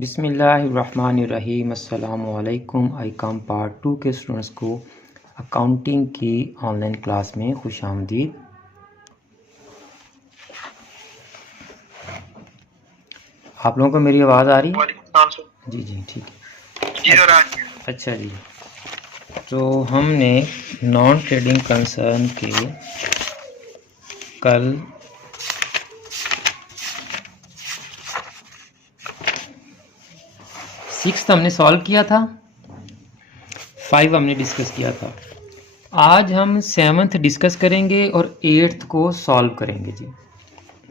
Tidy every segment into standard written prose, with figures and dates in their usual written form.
बिस्मिल्लाहिर्रहमानिर्रहीम अस्सलामु अलैकुम। आईकॉम पार्ट 2 के स्टूडेंट्स को अकाउंटिंग की ऑनलाइन क्लास में खुशामदीद। आप लोगों को मेरी आवाज़ आ रही है? जी जी ठीक है। अच्छा जी, तो हमने नॉन ट्रेडिंग कंसर्न के कल सिक्स्थ हमने सॉल्व किया था, 5 हमने डिस्कस किया था। आज हम 7th डिस्कस करेंगे और 8th को सॉल्व करेंगे जी।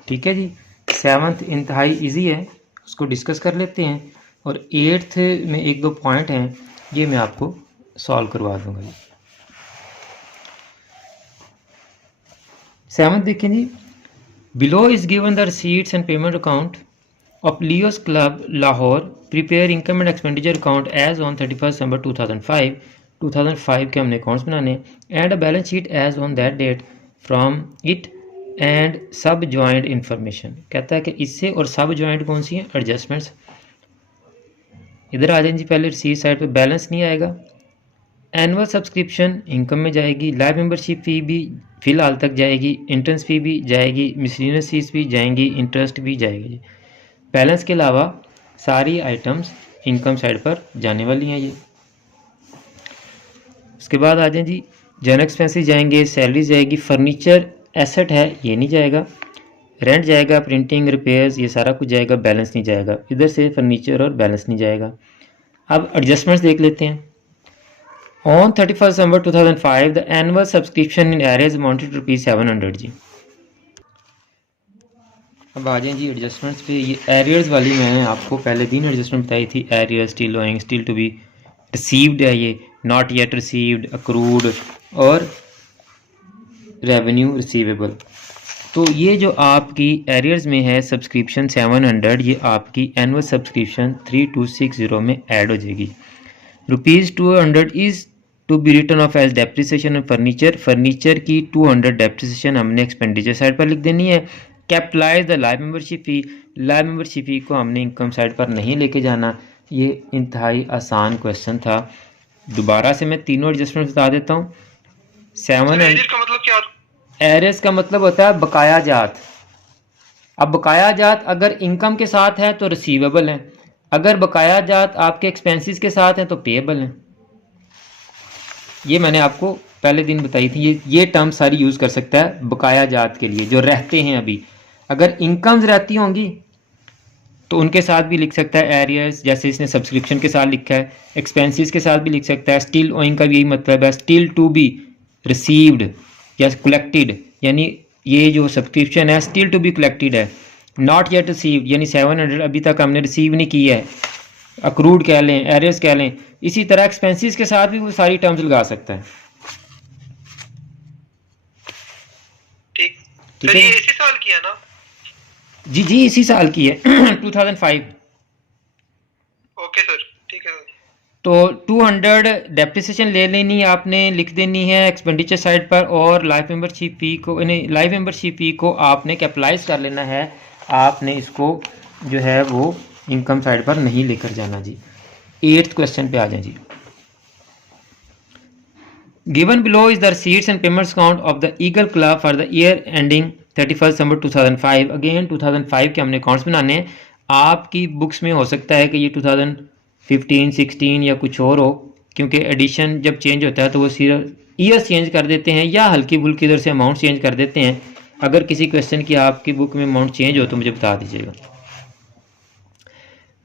ठीक है जी, 7th इंतहाई इजी है, उसको डिस्कस कर लेते हैं और 8th में एक दो पॉइंट हैं, ये मैं आपको सॉल्व करवा दूंगा जी। 7th देखें जी। Below is given the receipts and payment account of Leos club Lahore. Prepare income and expenditure account as on 31 December 2005 के हमने अकाउंट्स बनाने and a balance sheet as on that date from it and subjoined information. कहता है कि इससे और सब joint कौन सी हैं? एडजस्टमेंट्स। इधर आ जाएंगे जी, पहले रिसीट साइड पे बैलेंस नहीं आएगा। एनुअल सब्सक्रिप्शन इनकम में जाएगी, लाइव मेंबरशिप फ़ी भी फ़िलहाल तक जाएगी, एंट्रेंस फ़ी भी जाएगी, मिसलिनियस फीस भी जाएंगी, इंटरेस्ट भी जाएगी। बैलेंस के अलावा सारी आइटम्स इनकम साइड पर जाने वाली हैं ये। उसके बाद आ जाएं जी, जनरल एक्सपेंसेस जाएंगे, सैलरी जाएगी, फर्नीचर एसेट है ये नहीं जाएगा, रेंट जाएगा, प्रिंटिंग रिपेयर्स ये सारा कुछ जाएगा, बैलेंस नहीं जाएगा। इधर से फर्नीचर और बैलेंस नहीं जाएगा। अब एडजस्टमेंट्स देख लेते हैं। On 31 December 2005 the annual subscription in arrears amounted to ₹700 जी। अब आ जाएं जी एडजस्टमेंट्स पे। ये एरियर्स वाली मैंने आपको पहले दिन एडजस्टमेंट बताई थी। Arrears, still owing, still to be received है ये, नॉट येट रिसीव्ड, अक्रूड और रेवेन्यू रिसीवेबल। तो ये जो आपकी एरियर्स में है सब्सक्रिप्शन 700, ये आपकी एनुअल सब्सक्रिप्शन 3260 में ऐड हो जाएगी। ₹200 is to be written off as depreciation of furniture. Furniture की 200 डेप्रिसिएशन हमने एक्सपेंडिचर साइड पर लिख देनी है। Capitalize the life membership fee. Life membership fee को हमने इनकम साइड पर नहीं लेके जाना। ये इंतहाई आसान क्वेश्चन था। दोबारा से मैं तीनों एडजस्टमेंट बता देता हूँ। 7 एरियर्स का मतलब क्या होता है? एरियर्स का मतलब होता है बकाया जात। अब बकाया जात अगर इनकम के साथ है तो रिसीवेबल है, अगर बकाया जात आपके एक्सपेंसेस के साथ है तो पेएबल है। ये मैंने आपको पहले दिन बताई थी। ये टर्म सारी यूज़ कर सकता है बकाया जात के लिए जो रहते हैं अभी। अगर इनकम्स रहती होंगी तो उनके साथ भी लिख सकता है एरियर्स, जैसे इसने सब्सक्रिप्शन के साथ लिखा है। एक्सपेंसेस के साथ भी लिख सकता है। स्टिल ओइंग का भी यही मतलब है, स्टिल टू बी रिसीव्ड या कलेक्टेड, यानी ये जो सब्सक्रिप्शन है स्टिल टू बी कलेक्टेड है। नॉट येट रिसीव्ड यानी 700 अभी तक हमने रिसीव नहीं की है, अक्रूड कह लें, एरियर्स कह लें। इसी तरह एक्सपेंसेस के साथ भी वो सारी टर्म्स लगा सकता है। ठीक है, इसी साल की है ना? जी जी इसी साल की है 2005। ओके सर, ठीक है। तो 200 डेप्रिसिएशन ले लेनी आपने, लिख देनी है एक्सपेंडिचर साइड पर, और लाइफ मेंबरशिप फी को, यानी लाइफ मेंबरशिप फी को आपने कैपिटलाइज कर लेना है। आपने इसको जो है वो इनकम साइड पर नहीं लेकर जाना जी। 8th क्वेश्चन पे आ जाए जी। Given below is the receipts and payments account of the Eagle club for the year ending 31 December 2005। Again 2005 के हमने अकाउंट्स बनाने हैं। आपकी बुक्स में हो सकता है कि ये 2015, 16 या कुछ और हो, क्योंकि एडिशन जब चेंज होता है तो वो सिर्फ ईयर्स चेंज कर देते हैं या हल्की फुल्की इधर से अमाउंट चेंज कर देते हैं। अगर किसी क्वेश्चन की आपकी बुक में अमाउंट चेंज हो तो मुझे बता दीजिएगा।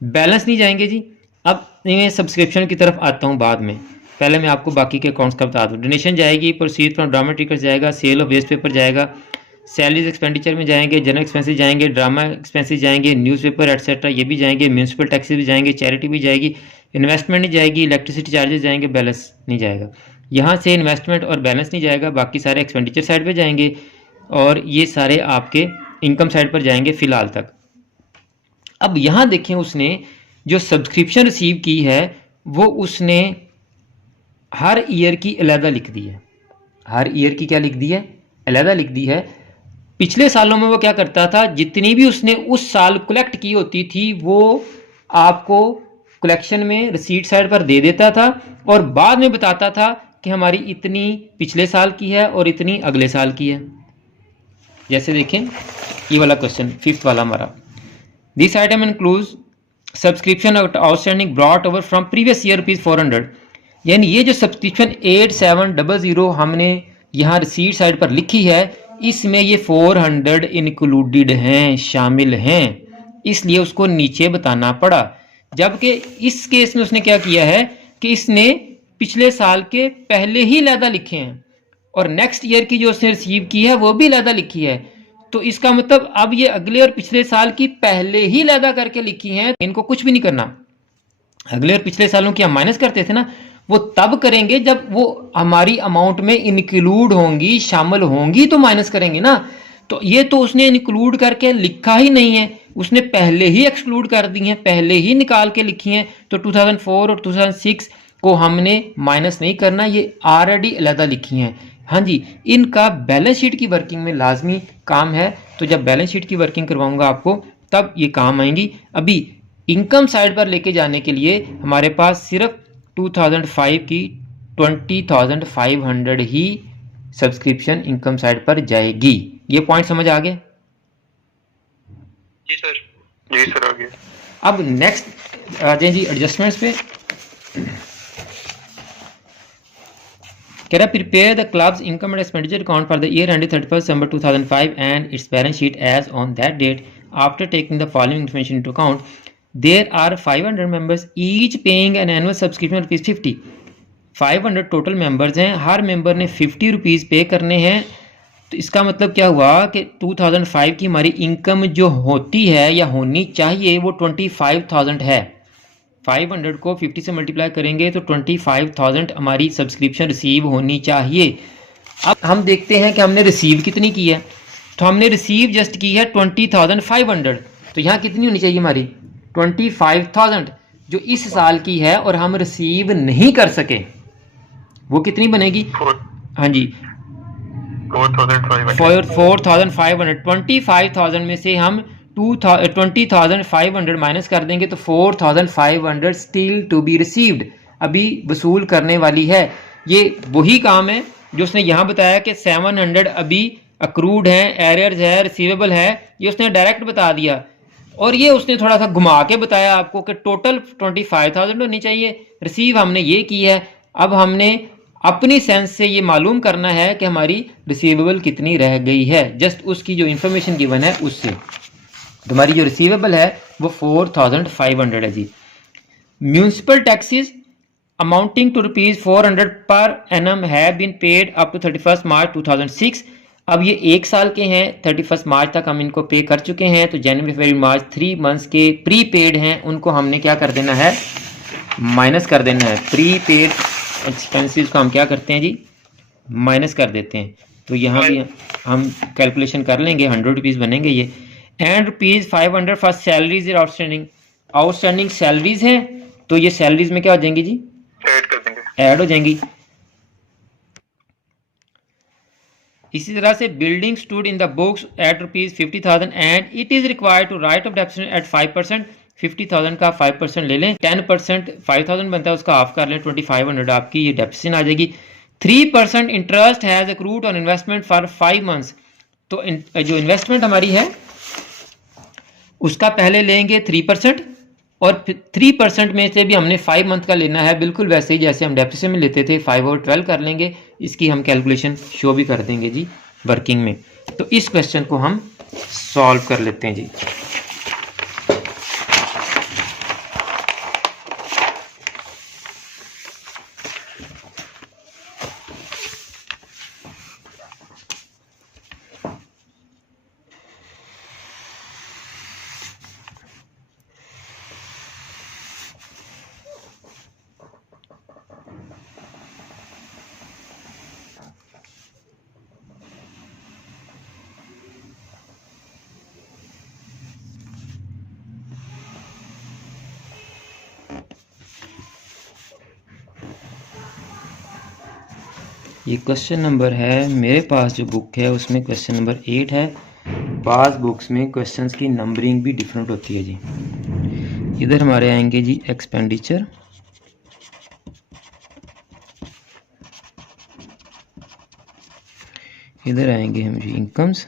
बैलेंस नहीं जाएंगे जी। अब मैं सब्सक्रिप्शन की तरफ आता हूँ बाद में, पहले मैं आपको बाकी के अकाउंट्स का बता दूँ। डोनेशन जाएगी, प्रोसीड फ्रॉम ड्रामा टिकट जाएगा, सेल ऑफ वेस्ट पेपर जाएगा, सैलरीज एक्सपेंडिचर में जाएंगे, जनरल एक्सपेंसेस जाएंगे, ड्रामा एक्सपेंसेस जाएंगे, न्यूज़पेपर एटसेट्रा ये भी जाएंगे, म्यूनसिपल टैक्सेस भी जाएंगे, चैरिटी भी जाएगी, इन्वेस्टमेंट नहीं जाएगी, इलेक्ट्रिसिटी चार्जेस जाएंगे, बैलेंस नहीं जाएगा। यहाँ से इन्वेस्टमेंट और बैलेंस नहीं जाएगा, बाकी सारे एक्सपेंडिचर साइड पर जाएंगे और ये सारे आपके इनकम साइड पर जाएंगे फ़िलहाल तक। अब यहाँ देखें, उसने जो सब्सक्रिप्शन रिसीव की है वो उसने हर ईयर की अलहदा लिख दी है। हर ईयर की क्या लिख दी है? अलहदा लिख दी है। पिछले सालों में वो क्या करता था, जितनी भी उसने उस साल कलेक्ट की होती थी वो आपको कलेक्शन में रिसीट साइड पर दे देता था और बाद में बताता था कि हमारी इतनी पिछले साल की है और इतनी अगले साल की है। जैसे देखें ये वाला क्वेश्चन 5th वाला हमारा, this item includes subscription outstanding brought over from previous year ₹400, यानी ये जो सब्सक्रिप्शन 8700 हमने यहाँ रिसीट साइड पर लिखी है, इसमें ये 400 इंक्लूडेड हैं, शामिल हैं, इसलिए उसको नीचे बताना पड़ा। जबकि इस केस में उसने क्या किया है कि इसने पिछले साल के पहले ही लैदा लिखे हैं और नेक्स्ट ईयर की जो उसने रिसीव की है वो भी लैदा लिखी है। तो इसका मतलब अब ये अगले और पिछले साल की पहले ही लैदा करके लिखी हैं, इनको कुछ भी नहीं करना। अगले और पिछले सालों की हम माइनस करते थे ना, वो तब करेंगे जब वो हमारी अमाउंट में इंक्लूड होंगी, शामिल होंगी तो माइनस करेंगे ना। तो ये तो उसने इंक्लूड करके लिखा ही नहीं है, उसने पहले ही एक्सक्लूड कर दी हैं, पहले ही निकाल के लिखी हैं। तो 2004 और 2006 को हमने माइनस नहीं करना, ये ऑलरेडी अलहदा लिखी हैं। हाँ जी, इनका बैलेंस शीट की वर्किंग में लाजमी काम है, तो जब बैलेंस शीट की वर्किंग करवाऊंगा आपको तब ये काम आएंगी। अभी इनकम साइड पर लेके जाने के लिए हमारे पास सिर्फ 2005 की 20,500 ही सब्सक्रिप्शन इनकम साइड पर जाएगी। ये पॉइंट समझ आ गया? जी सर, जी सर, आ गया। अब नेक्स्ट आ जाए जी एडजस्टमेंट्स पे। कह रहा prepare the club's income and expenditure account for the year ended 31 December 2005 and its balance sheet as on that date after taking the following information into account. There are 500 members each paying an annual subscription ₹50। 500 total members हैं, हर member ने ₹50 पे करने हैं। तो इसका मतलब क्या हुआ कि 2005 की हमारी इनकम जो होती है या होनी चाहिए वो 25,000 है। 500 को 50 से मल्टीप्लाई करेंगे तो 25,000 हमारी सब्सक्रिप्शन रिसीव होनी चाहिए। अब हम देखते हैं कि हमने रिसीव कितनी की है। तो हमने रिसीव जस्ट की है 20,500, तो यहाँ कितनी होनी चाहिए हमारी 25,000 जो इस साल की है और हम रिसीव नहीं कर सके, वो कितनी बनेगी? हाँ जी 4,500। 25,000 में से हम 20,500 माइनस कर देंगे तो 4,500 स्टिल टू बी रिसीव्ड, अभी वसूल करने वाली है। ये वही काम है जो उसने यहाँ बताया कि 700 अभी अक्रूड है, एरियर्स है, रिसीवेबल है, ये उसने डायरेक्ट बता दिया। और ये उसने थोड़ा सा घुमा के बताया आपको कि टोटल 25,000 होनी चाहिए, रिसीव हमने ये की है। अब हमने अपनी सेंस से ये मालूम करना है कि हमारी रिसीवेबल कितनी रह गई है, जस्ट उसकी जो इंफॉर्मेशन गिवन है उससे। तो हमारी जो रिसीवेबल है वो 4,500 है जी। Municipal taxes amounting to ₹400 per annum have been paid up to 31 March 2006। अब ये 1 साल के हैं, 31 मार्च तक हम इनको पे कर चुके हैं। तो जनवरी फरवरी मार्च 3 मंथ्स के प्री पेड हैं, उनको हमने क्या कर देना है, माइनस कर देना है। प्री पेड एक्सपेंसेस को हम क्या करते हैं जी, माइनस कर देते हैं। तो यहाँ भी हम कैलकुलेशन कर लेंगे, ₹100 बनेंगे ये। And ₹500 for salaries outstanding, outstanding salaries हैं, तो ये सैलरीज में क्या हो जाएंगी जी, ऐड कर देंगे, ऐड हो जाएंगी। इसी तरह से building stood in the books at ₹50,000 and it is required to write off depreciation at 5%। 50,000 का 5% ले लें, 10% 5,000 बनता है, उसका हाफ कर लें, 2,500 आपकी ये डेप्रिसिएशन आ जाएगी। 3% interest has accrued on investment for 5 months. तो जो इन्वेस्टमेंट हमारी है उसका पहले लेंगे 3% और 3% में से भी हमने 5 मंथ का लेना है, बिल्कुल वैसे ही जैसे हम डेप्रिसिएशन में लेते थे। 5 और 12 कर लेंगे, इसकी हम कैलकुलेशन शो भी कर देंगे जी वर्किंग में। तो इस क्वेश्चन को हम सॉल्व कर लेते हैं जी। ये क्वेश्चन नंबर है, मेरे पास जो बुक है उसमें क्वेश्चन नंबर 8 है। बाज़ बुक्स में क्वेश्चंस की नंबरिंग भी डिफरेंट होती है जी। इधर हमारे आएंगे जी एक्सपेंडिचर, इधर आएंगे हम जी इनकम्स,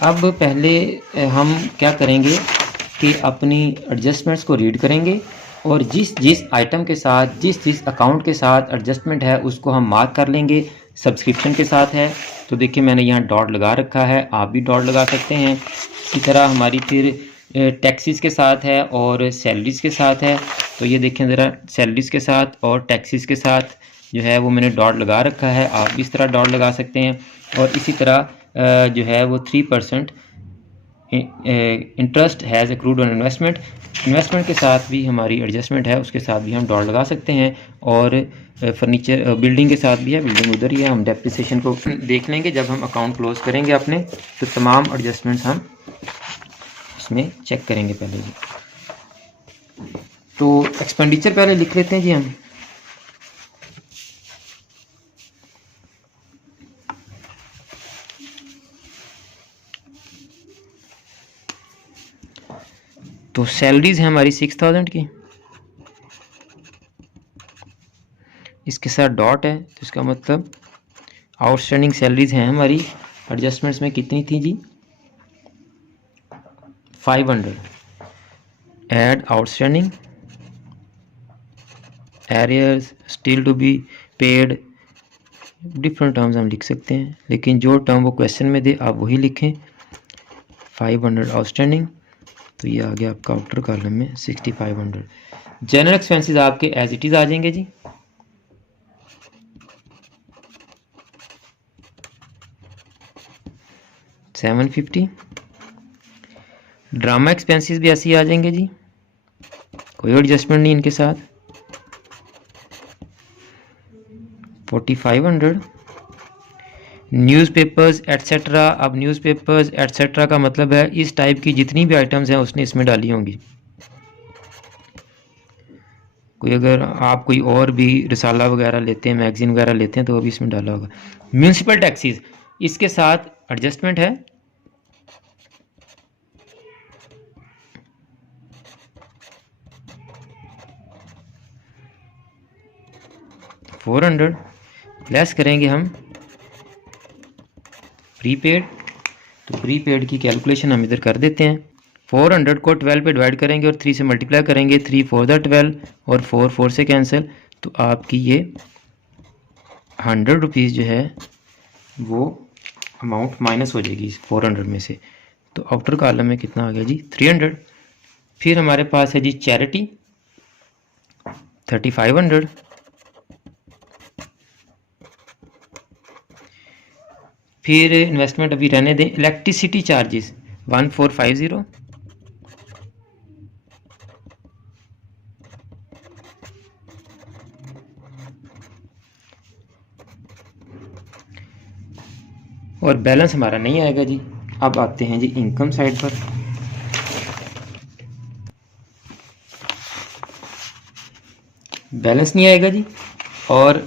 अब पहले हम क्या करेंगे कि अपनी एडजस्टमेंट्स को रीड करेंगे और जिस जिस आइटम के साथ जिस अकाउंट के साथ एडजस्टमेंट है उसको हम मार्क कर लेंगे। सब्सक्रिप्शन के साथ है तो देखिए मैंने यहाँ डॉट लगा रखा है, आप भी डॉट लगा सकते हैं। इसी तरह हमारी फिर टैक्सेस के साथ है और सैलरीज़ के साथ है, तो ये देखें ज़रा, सैलरीज़ के साथ और टैक्सेस के साथ जो है वो मैंने डॉट लगा रखा है, आप भी इस तरह डॉट लगा सकते हैं। और इसी तरह जो है वो 3% interest has accrued on investment, investment के साथ भी हमारी एडजस्टमेंट है, उसके साथ भी हम डॉट लगा सकते हैं। और फर्नीचर बिल्डिंग के साथ भी है, बिल्डिंग उधर ही है, हम डेप्रिसिएशन को देख लेंगे जब हम अकाउंट क्लोज करेंगे अपने, तो तमाम एडजस्टमेंट्स हम इसमें चेक करेंगे पहले जी। तो एक्सपेंडिचर पहले लिख लेते हैं जी हम। तो सैलरीज है हमारी 6000 की, इसके साथ डॉट है, तो इसका मतलब आउटस्टैंडिंग सैलरीज हैं हमारी एडजस्टमेंट्स में कितनी थी जी, 500। Add outstanding arrears still to be paid, different terms हम लिख सकते हैं, लेकिन जो टर्म वो क्वेश्चन में दे आप वही लिखें। 500 आउटस्टैंडिंग, तो ये आ गया आपका आउटर कॉलम में 6500। जनरल एक्सपेंसेस आपके एज इट इज़ आ जाएंगे जी। $750। ड्रामा एक्सपेंसेस भी ऐसे ही आ जाएंगे जी, कोई एडजस्टमेंट नहीं इनके साथ। 4500। न्यूज़पेपर्स एट्सेट्रा, अब न्यूज़पेपर्स एट्सेट्रा का मतलब है इस टाइप की जितनी भी आइटम्स हैं उसने इसमें डाली होंगी। कोई अगर आप कोई और भी रिसाला वगैरह लेते हैं, मैगजीन वगैरह लेते हैं, तो वो भी इसमें डाला होगा। म्यूनसिपल टैक्सीज, इसके साथ एडजस्टमेंट है, $400 लेस करेंगे हम प्रीपेड, तो प्रीपेड की कैलकुलेशन हम इधर कर देते हैं। 400 को 12 पे डिवाइड करेंगे और 3 से मल्टीप्लाई करेंगे, 3 4 12 और 4 4 से कैंसिल, तो आपकी ये 100 रुपीज़ जो है वो अमाउंट माइनस हो जाएगी 400 में से, तो आउटर कॉलम में कितना आ गया जी 300। फिर हमारे पास है जी चैरिटी 3500, फिर इन्वेस्टमेंट अभी रहने दें। इलेक्ट्रिसिटी चार्जेस 1450, और बैलेंस हमारा नहीं आएगा जी। अब आते हैं जी इनकम साइड पर। बैलेंस नहीं आएगा जी, और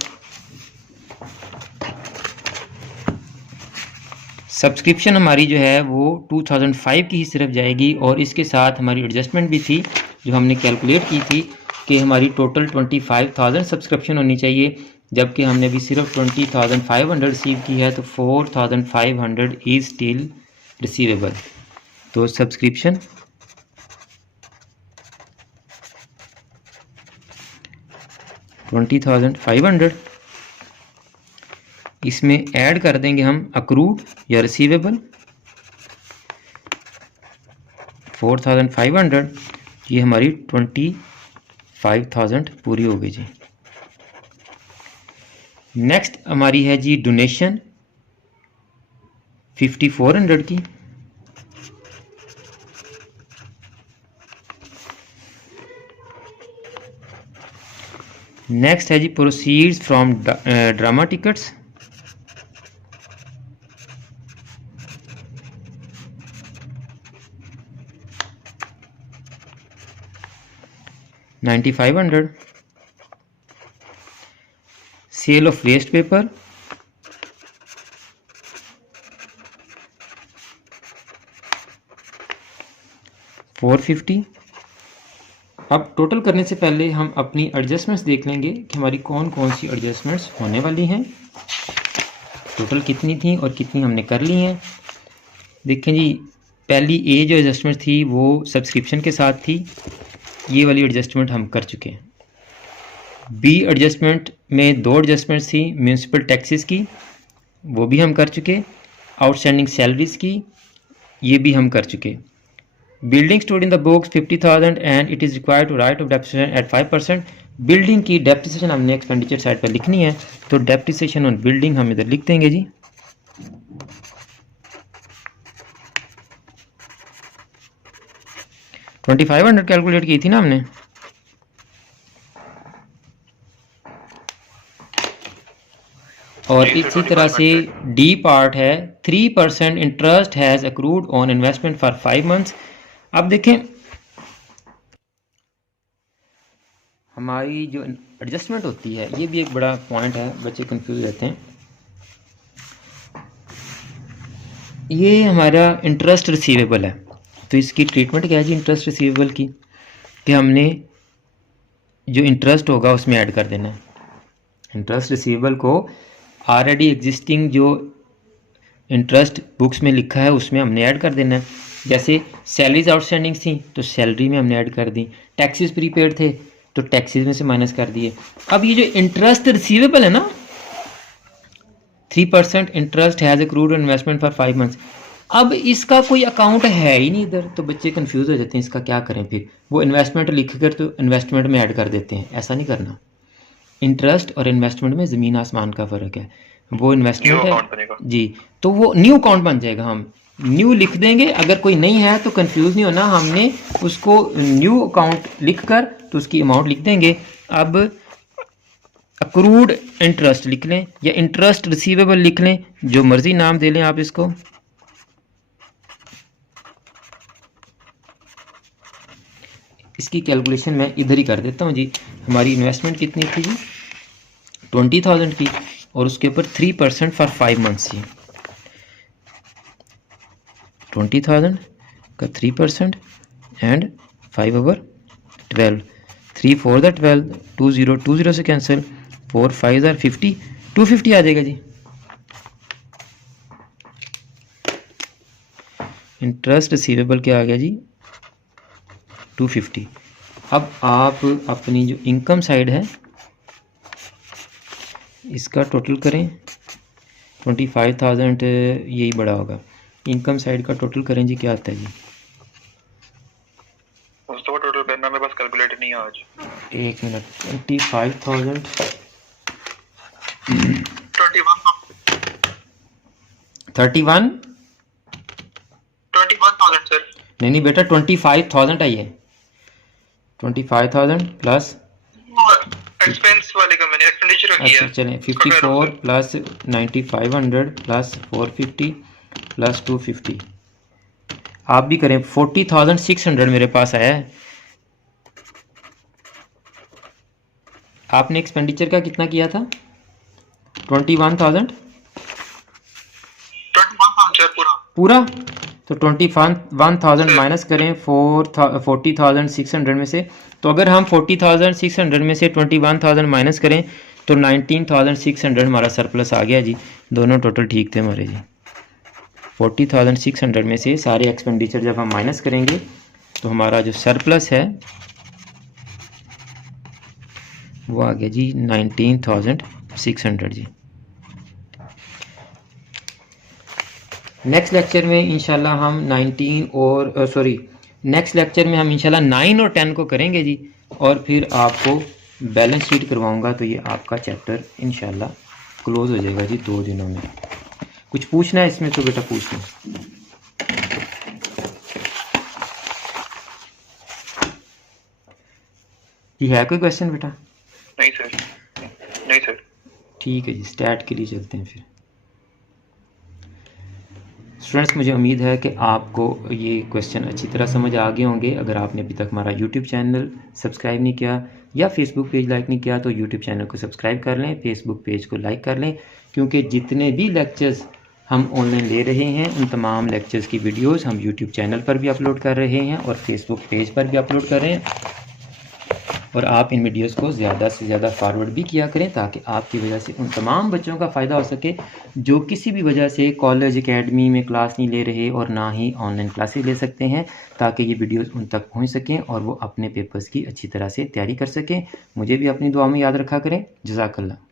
सब्सक्रिप्शन हमारी जो है वो 2005 की ही सिर्फ जाएगी, और इसके साथ हमारी एडजस्टमेंट भी थी जो हमने कैलकुलेट की थी कि हमारी टोटल 25,000 सब्सक्रिप्शन होनी चाहिए, जबकि हमने अभी सिर्फ 20,500 रिसीव की है, तो 4,500 इज स्टिल रिसीवेबल। तो सब्सक्रिप्शन $20,500, इसमें ऐड कर देंगे हम अक्रूड या रिसीवेबल 4,500, ये हमारी 25,000 पूरी हो गई जी। नेक्स्ट हमारी है जी डोनेशन 5,400 की, नेक्स्ट है जी proceeds from drama tickets 9,500। Sale of waste paper, $450। अब टोटल करने से पहले हम अपनी एडजस्टमेंट्स देख लेंगे कि हमारी कौन कौन सी एडजस्टमेंट्स होने वाली हैं, टोटल कितनी थी और कितनी हमने कर ली हैं। देखें जी, पहली ए जो एडजस्टमेंट थी वो सब्सक्रिप्शन के साथ थी, ये वाली एडजस्टमेंट हम कर चुके हैं। बी एडजस्टमेंट में 2 एडजस्टमेंट्स थी, म्यूनसिपल टैक्सेस की, वो भी हम कर चुके। आउटस्टैंडिंग सैलरीज की, ये भी हम कर चुके। Building stored in the books 50,000 and it is required to write off depreciation at 5%। Building की डेप्रिसिएशन हमने एक्सपेंडिचर साइड पर लिखनी है, तो डेप्रिसिएशन ऑन बिल्डिंग हम इधर लिख देंगे जी। $2,500 कैलकुलेट की थी ना हमने। और इसी तरह से डी पार्ट है 3% interest has accrued on investment for 5 months. अब देखें हमारी जो एडजस्टमेंट होती है, ये भी एक बड़ा पॉइंट है, बच्चे कंफ्यूज रहते हैं। ये हमारा इंटरेस्ट रिसीवेबल है, तो इसकी ट्रीटमेंट क्या है जी इंटरेस्ट रिसीवेबल की, कि हमने जो इंटरेस्ट होगा उसमें ऐड कर देना है। इंटरेस्ट रिसीवेबल को ऑलरेडी एग्जिस्टिंग जो इंटरेस्ट बुक्स में लिखा है उसमें हमने ऐड कर देना है। जैसे सैलरीज आउटस्टैंडिंग थी तो सैलरी में हमने ऐड कर दी, टैक्सेस प्रीपेड थे तो टैक्सेस में से माइनस कर दिए। अब ये जो इंटरेस्ट रिसीवेबल है ना, 3% interest has accrued investment for 5 months, अब इसका कोई अकाउंट है ही नहीं इधर, तो बच्चे कंफ्यूज हो जाते हैं इसका क्या करें। फिर वो इन्वेस्टमेंट लिख कर तो इन्वेस्टमेंट में ऐड कर देते हैं, ऐसा नहीं करना। इंटरेस्ट और इन्वेस्टमेंट में ज़मीन आसमान का फ़र्क है। वो इन्वेस्टमेंट है जी, तो वो न्यू अकाउंट बन जाएगा, हम न्यू लिख देंगे। अगर कोई नहीं है तो कंफ्यूज नहीं होना, हमने उसको न्यू अकाउंट लिख कर तो उसकी अमाउंट लिख देंगे। अब अक्रूड इंटरेस्ट लिख लें या इंटरेस्ट रिसीवेबल लिख लें, जो मर्जी नाम दे लें आप इसको। इसकी कैलकुलेशन मैं इधर ही कर देता हूँ जी। हमारी इन्वेस्टमेंट कितनी थी जी 20,000 की, और उसके ऊपर 3% फॉर 5 मंथ्स थी। 20,000 का 3% एंड 5/12, 3 4 द 12, 20 से कैंसिल, 4 5 are 50, 250 आ जाएगा जी। इंटरेस्ट रिसीवेबल क्या आ गया जी 250। अब आप अपनी जो इनकम साइड है इसका टोटल करें, 25,000 यही बड़ा होगा। इनकम साइड का टोटल करें जी, क्या आता है जी? उसको टोटल करना में बस कैलकुलेट नहीं है आज। एक मिनट, 25,000 31 21,000 सर। नहीं बेटा 25,000 आई है, 25,000 प्लस एक्सपेंस वाले का मैंने एक्सपेंडिचर किया। अच्छा चलें, 54 प्लस 9,500 प्लस 450 प्लस 250, आप भी करें। 40,600 मेरे पास आया है। आपने एक्सपेंडिचर का कितना किया था? 21,000 पूरा, तो 21,000 माइनस करें 40,600 में से। तो अगर हम 40,600 में से 21,000 माइनस करें तो 19,600 हमारा सरप्लस आ गया जी। दोनों टोटल ठीक थे हमारे जी। 40,600 में से सारे एक्सपेंडिचर जब हम माइनस करेंगे तो हमारा जो सरप्लस है वो आ गया जी 19,600 जी। नेक्स्ट लेक्चर में इंशाल्लाह हम 19 और नेक्स्ट लेक्चर में हम इंशाल्लाह 9 और 10 को करेंगे जी, और फिर आपको बैलेंस शीट करवाऊंगा, तो ये आपका चैप्टर इंशाल्लाह क्लोज हो जाएगा जी 2 दिनों में। कुछ पूछना है इसमें तो बेटा पूछ लो। जी है कोई क्वेश्चन बेटा? नहीं सर, नहीं सर। ठीक है जी, स्टैट के लिए चलते हैं फिर। स्टूडेंट्स, मुझे उम्मीद है कि आपको ये क्वेश्चन अच्छी तरह समझ आ गए होंगे। अगर आपने अभी तक हमारा यूट्यूब चैनल सब्सक्राइब नहीं किया या फेसबुक पेज लाइक नहीं किया तो यूट्यूब चैनल को सब्सक्राइब कर लें, फेसबुक पेज को लाइक कर लें, क्योंकि जितने भी लेक्चर्स हम ऑनलाइन ले रहे हैं उन तमाम लेक्चर्स की वीडियोस हम यूट्यूब चैनल पर भी अपलोड कर रहे हैं और फेसबुक पेज पर भी अपलोड कर रहे हैं। और आप इन वीडियोस को ज़्यादा से ज़्यादा फॉरवर्ड भी किया करें ताकि आपकी वजह से उन तमाम बच्चों का फ़ायदा हो सके जो किसी भी वजह से कॉलेज एकेडमी में क्लास नहीं ले रहे और ना ही ऑनलाइन क्लासेस ले सकते हैं, ताकि ये वीडियोस उन तक पहुंच सकें और वो अपने पेपर्स की अच्छी तरह से तैयारी कर सकें। मुझे भी अपनी दुआ में याद रखा करें। जज़ाकल्लाह।